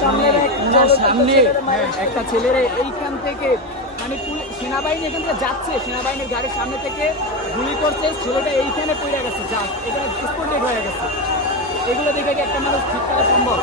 সামনে একটা ছেলের এইখান থেকে মানে সেনাবাহিনী এখান থেকে যাচ্ছে, সেনাবাহিনীর গাড়ির সামনে থেকে গুলি করছে, ছেলেটা এইখানে পড়ে গেছে, জাস্ট এখানে স্পট ডেড হয়ে গেছে। এগুলো দেখে কি একটা মানুষ ঠিক করা সম্ভব?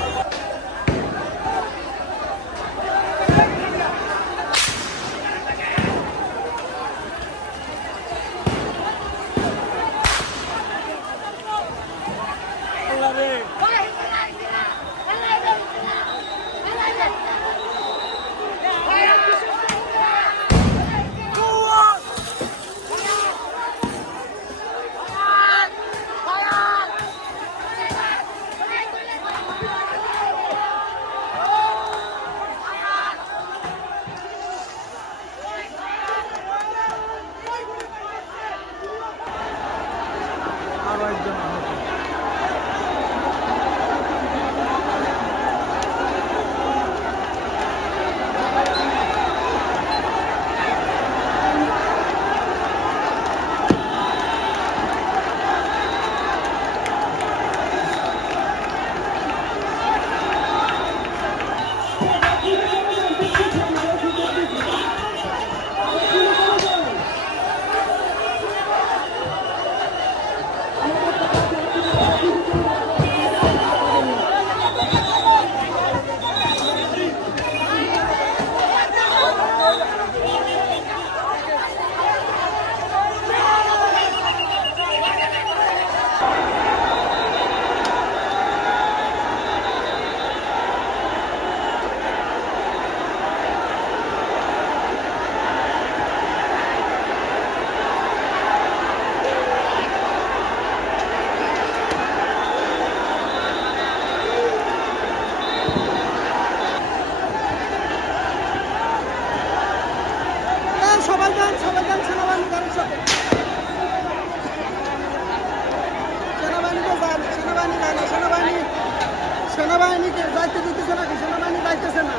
সেনাবাহিনীকে দায়িত্ব দিতেছে নাকি? সেনাবাহিনী দায়িত্বছে না,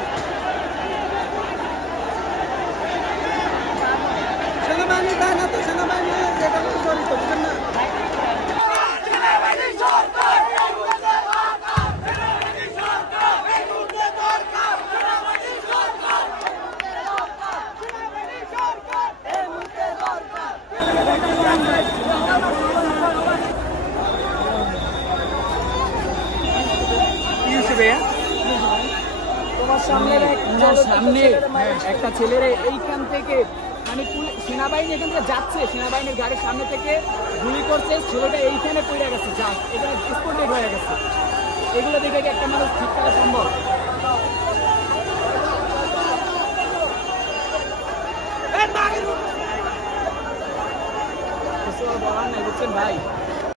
সেনাবাহিনী দেয় না তো, সেনাবাহিনী এটা জড়িত, বুঝেন না? তোমার সামনে একটা ছেলের এইখান থেকে মানে সেনাবাহিনী এখান থেকে যাচ্ছে, সেনাবাহিনীর গাড়ির সামনে থেকে গুলি করছে, ছেলেটা এইখানে পড়ে গেছে, জাস্ট এখানে স্পট ডেড হয়ে গেছে। এগুলো দেখে কি একটা মানুষ ঠিক করা সম্ভব? বলার নাই, বুঝছেন ভাই।